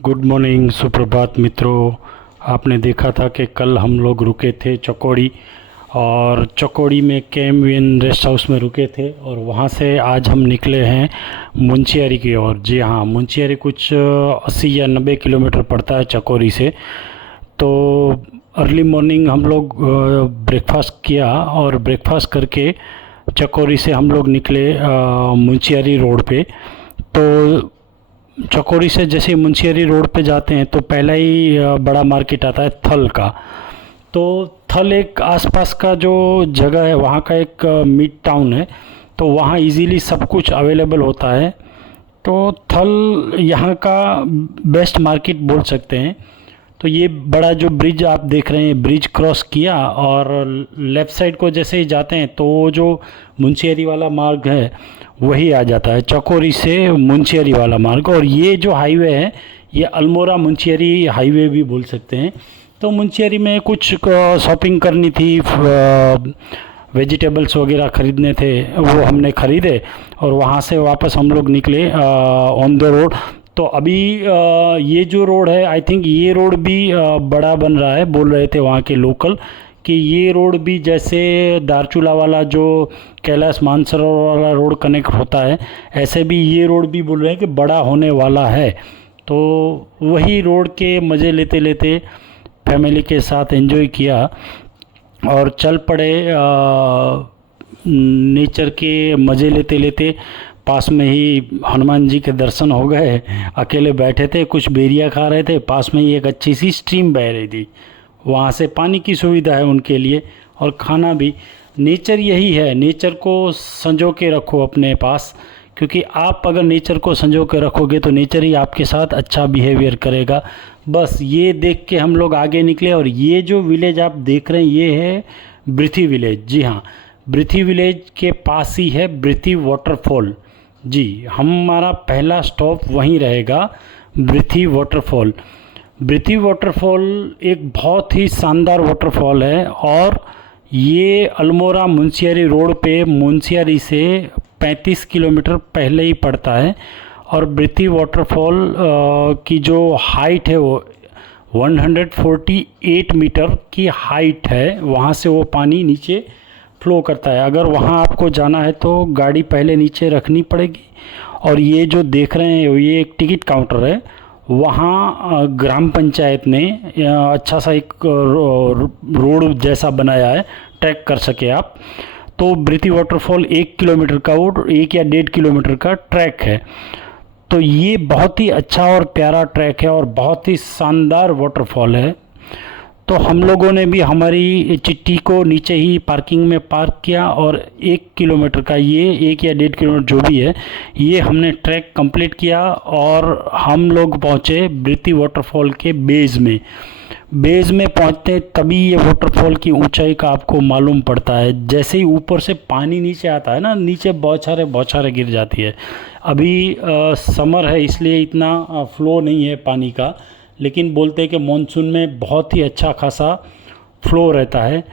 Good morning, सुप्रभात मित्रों। आपने देखा था कि कल हम लोग रुके थे चकौड़ी, और चकौड़ी में KMVN रेस्ट हाउस में रुके थे, और वहाँ से आज हम निकले हैं मुंशियारी की ओर। जी हाँ, मुंशियारी कुछ 80 या 90 किलोमीटर पड़ता है चकौड़ी से। तो अर्ली मॉर्निंग हम लोग ब्रेकफास्ट किया, और ब्रेकफास्ट करके चकौड़ी से हम लोग निकले मुंशियारी रोड पे। तो चकौड़ी से जैसे मुंशियारी रोड पे जाते हैं तो पहला ही बड़ा मार्केट आता है थल का। तो थल एक आसपास का जो जगह है, वहाँ का एक मिड टाउन है, तो वहाँ इजीली सब कुछ अवेलेबल होता है। तो थल यहाँ का बेस्ट मार्केट बोल सकते हैं। तो ये बड़ा जो ब्रिज आप देख रहे हैं, ब्रिज क्रॉस किया और लेफ़्ट साइड को जैसे ही जाते हैं तो वो जो मुंशियारी वाला मार्ग है वही आ जाता है, चकौड़ी से मुंशियारी वाला मार्ग। और ये जो हाईवे है ये अल्मोड़ा मुंशियारी हाईवे भी बोल सकते हैं। तो मुंशियारी में कुछ शॉपिंग करनी थी, वेजिटेबल्स वगैरह ख़रीदने थे, वो हमने ख़रीदे और वहाँ से वापस हम लोग निकले ऑन द रोड। तो अभी ये जो रोड है, आई थिंक ये रोड भी बड़ा बन रहा है। बोल रहे थे वहाँ के लोकल कि ये रोड भी जैसे दारचूला वाला जो कैलाश मानसरोवर वाला रोड कनेक्ट होता है, ऐसे भी ये रोड भी बोल रहे हैं कि बड़ा होने वाला है। तो वही रोड के मज़े लेते लेते फैमिली के साथ एंजॉय किया और चल पड़े नेचर के मज़े लेते लेते। पास में ही हनुमान जी के दर्शन हो गए। अकेले बैठे थे, कुछ बेरिया खा रहे थे, पास में ही एक अच्छी सी स्ट्रीम बह रही थी, वहाँ से पानी की सुविधा है उनके लिए, और खाना भी। नेचर यही है, नेचर को संजो के रखो अपने पास, क्योंकि आप अगर नेचर को संजो के रखोगे तो नेचर ही आपके साथ अच्छा बिहेवियर करेगा। बस ये देख के हम लोग आगे निकले। और ये जो विलेज आप देख रहे हैं ये है ब्रिथी विलेज। जी हाँ, ब्रिथी विलेज के पास ही है ब्रिथी वाटरफॉल। जी, हमारा पहला स्टॉप वहीं रहेगा, ब्रिथी वाटरफॉल। ब्रिथी वाटरफॉल एक बहुत ही शानदार वाटरफॉल है, और ये अल्मोड़ा मुंशियारी रोड पे मुंशियारी से 35 किलोमीटर पहले ही पड़ता है। और ब्रिथी वाटरफॉल की जो हाइट है वो 148 मीटर की हाइट है। वहाँ से वो पानी नीचे फ्लो करता है। अगर वहाँ आपको जाना है तो गाड़ी पहले नीचे रखनी पड़ेगी। और ये जो देख रहे हैं ये एक टिकट काउंटर है। वहाँ ग्राम पंचायत ने अच्छा सा एक रोड जैसा बनाया है, ट्रैक कर सके आप। तो ब्रिथी वाटरफॉल 1 किलोमीटर का, वो 1 या 1.5 किलोमीटर का ट्रैक है। तो ये बहुत ही अच्छा और प्यारा ट्रैक है और बहुत ही शानदार वाटरफॉल है। तो हम लोगों ने भी हमारी चिट्ठी को नीचे ही पार्किंग में पार्क किया, और 1 किलोमीटर का, ये 1 या 1.5 किलोमीटर जो भी है, ये हमने ट्रैक कंप्लीट किया। और हम लोग पहुँचे ब्रिथी वाटरफॉल के बेस में। बेस में पहुँचते तभी ये वाटरफॉल की ऊंचाई का आपको मालूम पड़ता है। जैसे ही ऊपर से पानी नीचे आता है ना, नीचे बौछारें गिर जाती है। अभी समर है इसलिए इतना फ्लो नहीं है पानी का, लेकिन बोलते हैं कि मॉनसून में बहुत ही अच्छा खासा फ्लो रहता है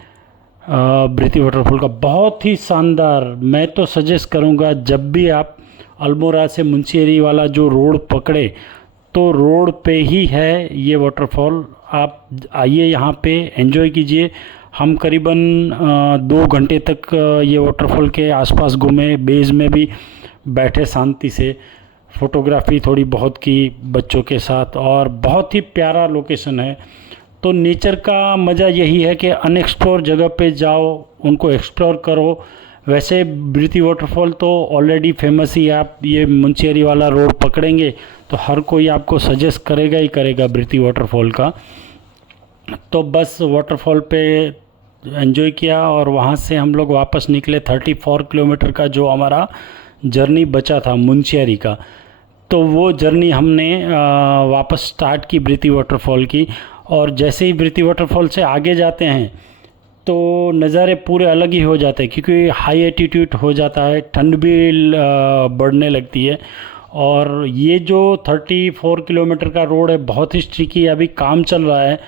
ब्रिथी वाटरफॉल का। बहुत ही शानदार। मैं तो सजेस्ट करूँगा जब भी आप अल्मोड़ा से मुंशियारी वाला जो रोड पकड़े तो रोड पे ही है ये वाटरफॉल। आप आइए यहाँ पे एंजॉय कीजिए। हम करीबन 2 घंटे तक ये वाटरफॉल के आसपास घूमे, बेस में भी बैठे शांति से, फ़ोटोग्राफी थोड़ी बहुत की बच्चों के साथ, और बहुत ही प्यारा लोकेशन है। तो नेचर का मज़ा यही है कि अनएक्सप्लोर जगह पे जाओ, उनको एक्सप्लोर करो। वैसे ब्रिथी वाटरफॉल तो ऑलरेडी फेमस ही है। आप ये मुंशियारी वाला रोड पकड़ेंगे तो हर कोई आपको सजेस्ट करेगा ही करेगा ब्रिथी वाटरफॉल का। तो बस वाटरफॉल पे एंजॉय किया, और वहाँ से हम लोग वापस निकले। 34 किलोमीटर का जो हमारा जर्नी बचा था मुंशियारी का, तो वो जर्नी हमने वापस स्टार्ट की ब्रिथी वाटरफॉल की। और जैसे ही ब्रिथी वाटरफॉल से आगे जाते हैं तो नज़ारे पूरे अलग ही हो जाते हैं, क्योंकि हाई एटीट्यूड हो जाता है, ठंड भी बढ़ने लगती है। और ये जो 34 किलोमीटर का रोड है बहुत ही स्ट्रिकी है, अभी काम चल रहा है,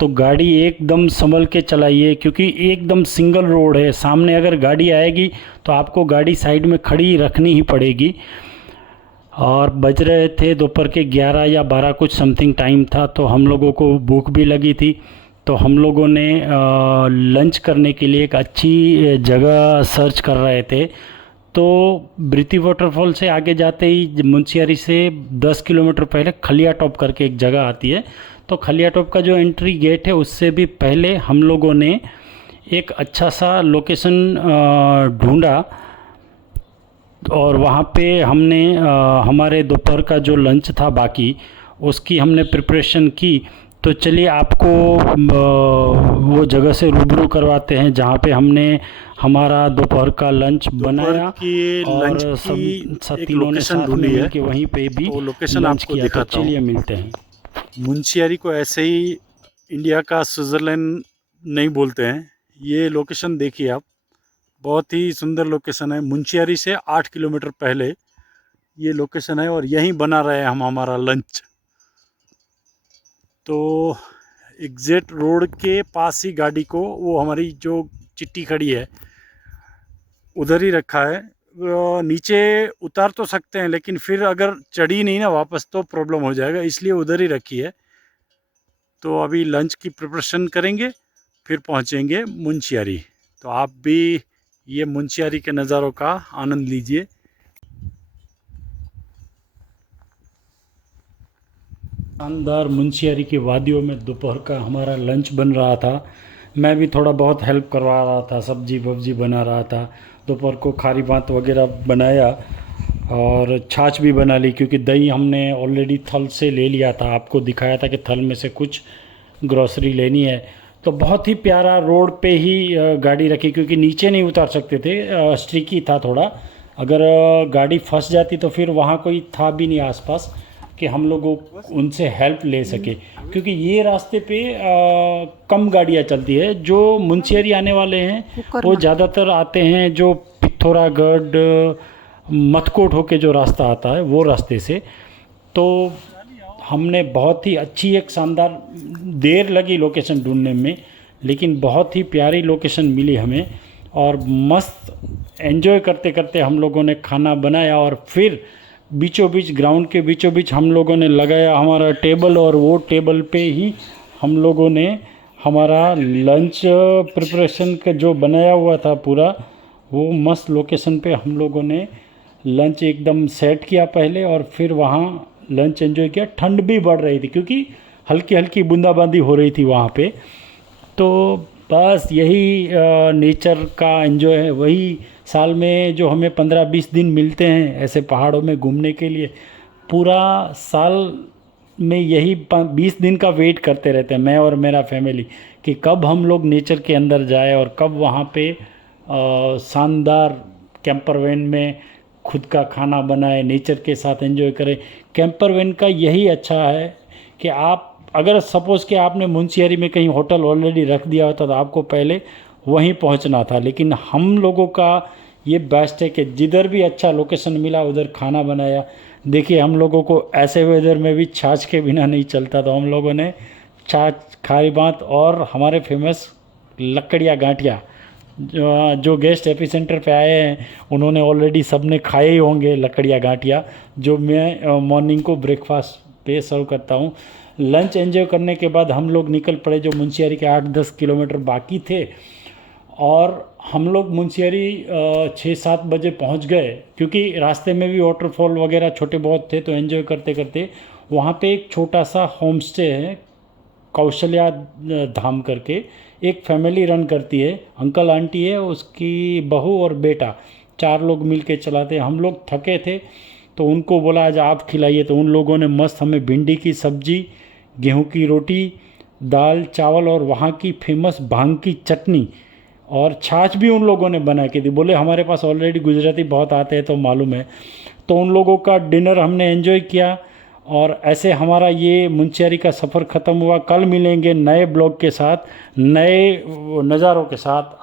तो गाड़ी एकदम संभल के चलाइए, क्योंकि एकदम सिंगल रोड है। सामने अगर गाड़ी आएगी तो आपको गाड़ी साइड में खड़ी रखनी ही पड़ेगी। और बज रहे थे दोपहर के 11 या 12 कुछ समथिंग टाइम था। तो हम लोगों को भूख भी लगी थी, तो हम लोगों ने लंच करने के लिए एक अच्छी जगह सर्च कर रहे थे। तो ब्रिति वाटरफॉल से आगे जाते ही मुंशियारी से 10 किलोमीटर पहले खलिया टॉप करके एक जगह आती है। तो खलिया टॉप का जो एंट्री गेट है उससे भी पहले हम लोगों ने एक अच्छा सा लोकेशन ढूंढा, और वहाँ पे हमने हमारे दोपहर का जो लंच था बाकी, उसकी हमने प्रिपरेशन की। तो चलिए आपको वो जगह से रूबरू करवाते हैं जहाँ पे हमने हमारा दोपहर का लंच बनाया, और सब तीनों ने साथ में मिलके वहीं पे भी लंच किया। तो चलिए मिलते हैं। मुंशियारी को ऐसे ही इंडिया का स्विट्ज़रलैंड नहीं बोलते हैं। ये लोकेशन देखिए आप, बहुत ही सुंदर लोकेशन है। मुंशियारी से 8 किलोमीटर पहले ये लोकेशन है, और यहीं बना रहे हम हमारा लंच। तो एग्जैक्ट रोड के पास ही गाड़ी को, वो हमारी जो चिट्टी खड़ी है उधर ही रखा है। नीचे उतार तो सकते हैं, लेकिन फिर अगर चढ़ी नहीं ना वापस तो प्रॉब्लम हो जाएगा, इसलिए उधर ही रखी है। तो अभी लंच की प्रिपरेशन करेंगे, फिर पहुंचेंगे मुंशियारी। तो आप भी ये मुंशियारी के नज़ारों का आनंद लीजिए। शानदार मुंशियारी की वादियों में दोपहर का हमारा लंच बन रहा था। मैं भी थोड़ा बहुत हेल्प करवा रहा था, सब्जी वब्जी बना रहा था। दोपहर को खारी भात वगैरह बनाया, और छाछ भी बना ली, क्योंकि दही हमने ऑलरेडी थल से ले लिया था। आपको दिखाया था कि थल में से कुछ ग्रॉसरी लेनी है। तो बहुत ही प्यारा रोड पे ही गाड़ी रखी, क्योंकि नीचे नहीं उतार सकते थे, स्ट्रिकी था थोड़ा। अगर गाड़ी फंस जाती तो फिर वहाँ कोई था भी नहीं आसपास कि हम लोगों उनसे हेल्प ले सके, क्योंकि ये रास्ते पे कम गाड़ियाँ चलती है। जो मुंशियारी आने वाले हैं वो ज़्यादातर आते हैं जो पिथौरागढ़ मथकोट होके जो रास्ता आता है वो रास्ते से। तो हमने बहुत ही अच्छी, एक शानदार, देर लगी लोकेशन ढूंढने में, लेकिन बहुत ही प्यारी लोकेशन मिली हमें। और मस्त एंजॉय करते करते हम लोगों ने खाना बनाया, और फिर बीचों बीच, ग्राउंड के बीचों बीच हम लोगों ने लगाया हमारा टेबल, और वो टेबल पे ही हम लोगों ने हमारा लंच प्रिपरेशन का जो बनाया हुआ था पूरा, वो मस्त लोकेशन पे हम लोगों ने लंच एकदम सेट किया पहले, और फिर वहाँ लंच एंजॉय किया। ठंड भी बढ़ रही थी क्योंकि हल्की हल्की बूंदाबांदी हो रही थी वहाँ पे। तो बस यही नेचर का एंजॉय है। वही साल में जो हमें 15-20 दिन मिलते हैं ऐसे पहाड़ों में घूमने के लिए, पूरा साल में यही 20 दिन का वेट करते रहते हैं मैं और मेरा फैमिली, कि कब हम लोग नेचर के अंदर जाए और कब वहाँ पे शानदार कैंपर वैन में खुद का खाना बनाए, नेचर के साथ एंजॉय करें। कैंपर वैन का यही अच्छा है कि आप, अगर सपोज़ कि आपने मुंशियारी में कहीं होटल ऑलरेडी रख दिया होता तो आपको पहले वहीं पहुंचना था, लेकिन हम लोगों का ये बेस्ट है कि जिधर भी अच्छा लोकेशन मिला उधर खाना बनाया। देखिए हम लोगों को ऐसे वेदर में भी छाछ के बिना नहीं चलता, तो हम लोगों ने छाछ, खारी भात और हमारे फेमस लकड़िया गांठिया, जो गेस्ट एपिसेंटर पे आए हैं उन्होंने ऑलरेडी सब ने खाए ही होंगे लकड़िया गांठिया, जो मैं मॉर्निंग को ब्रेकफास्ट पे सर्व करता हूँ। लंच एंजॉय करने के बाद हम लोग निकल पड़े, जो मुंशियारी के 8-10 किलोमीटर बाकी थे, और हम लोग मुंशियारी 6-7 बजे पहुंच गए, क्योंकि रास्ते में भी वाटरफॉल वगैरह छोटे बहुत थे। तो एंजॉय करते करते वहाँ पे एक छोटा सा होम स्टे है, कौशल्या धाम करके, एक फैमिली रन करती है, अंकल आंटी है, उसकी बहू और बेटा, 4 लोग मिल के चलाते हैं। हम लोग थके थे तो उनको बोला आज आप खिलाइए, तो उन लोगों ने मस्त हमें भिंडी की सब्जी, गेहूं की रोटी, दाल चावल और वहाँ की फेमस भांग की चटनी और छाछ भी उन लोगों ने बना के दी। बोले हमारे पास ऑलरेडी गुजराती बहुत आते हैं तो मालूम है। तो उन लोगों का डिनर हमने एंजॉय किया, और ऐसे हमारा ये मुंशियारी का सफ़र ख़त्म हुआ। कल मिलेंगे नए ब्लॉग के साथ, नए नज़ारों के साथ।